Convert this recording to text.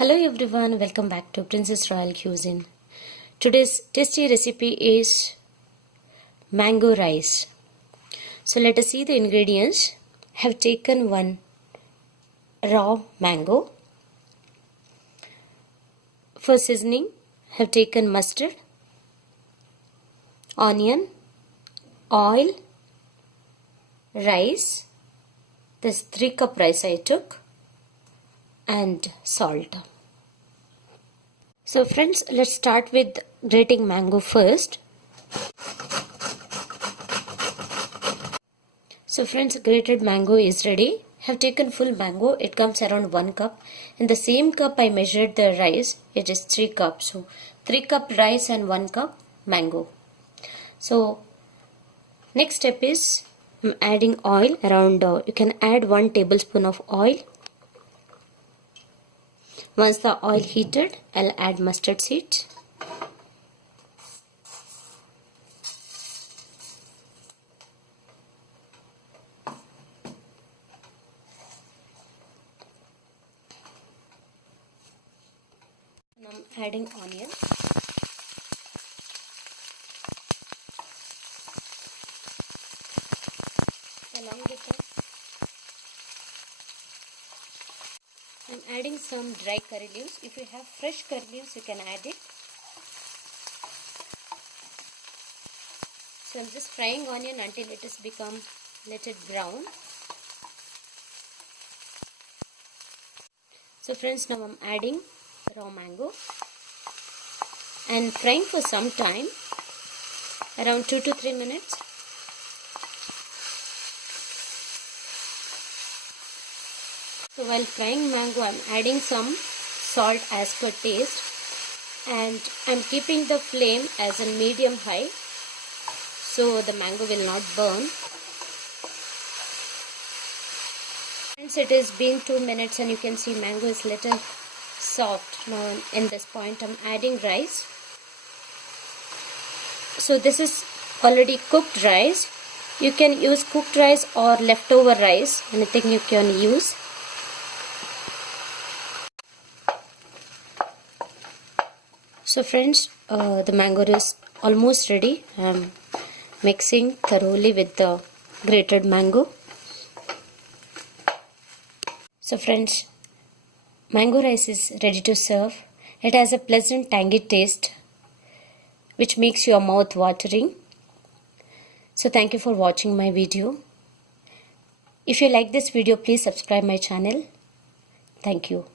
Hello everyone, welcome back to Princess Royal Cuisine. Today's tasty recipe is mango rice. So let us see the ingredients. I have taken one raw mango. For seasoning, I have taken mustard, onion, oil, rice. This 3 cup rice I took, and salt. So friends, let's start with grating mango first. So friends, grated mango is ready. I have taken full mango. It comes around 1 cup. In the same cup I measured the rice. It is 3 cups. So 3 cup rice and 1 cup mango. So next step is I'm adding oil around. You can add 1 tablespoon of oil. Once the oil heated, I'll add mustard seeds. And I'm adding onion. Along with that, I'm adding some dry curry leaves. If you have fresh curry leaves, you can add it. So I'm just frying onion until it has become little brown. So friends, now I'm adding raw mango and frying for some time, around 2 to 3 minutes. So while frying mango, I'm adding some salt as per taste, and I'm keeping the flame as a medium high so the mango will not burn. Friends, it has been 2 minutes and you can see mango is little soft. Now in this point I'm adding rice. So this is already cooked rice. You can use cooked rice or leftover rice, anything you can use. So friends, the mango is almost ready. I am mixing thoroughly with the grated mango. So friends, mango rice is ready to serve. It has a pleasant tangy taste which makes your mouth watering. So thank you for watching my video. If you like this video, please subscribe my channel. Thank you.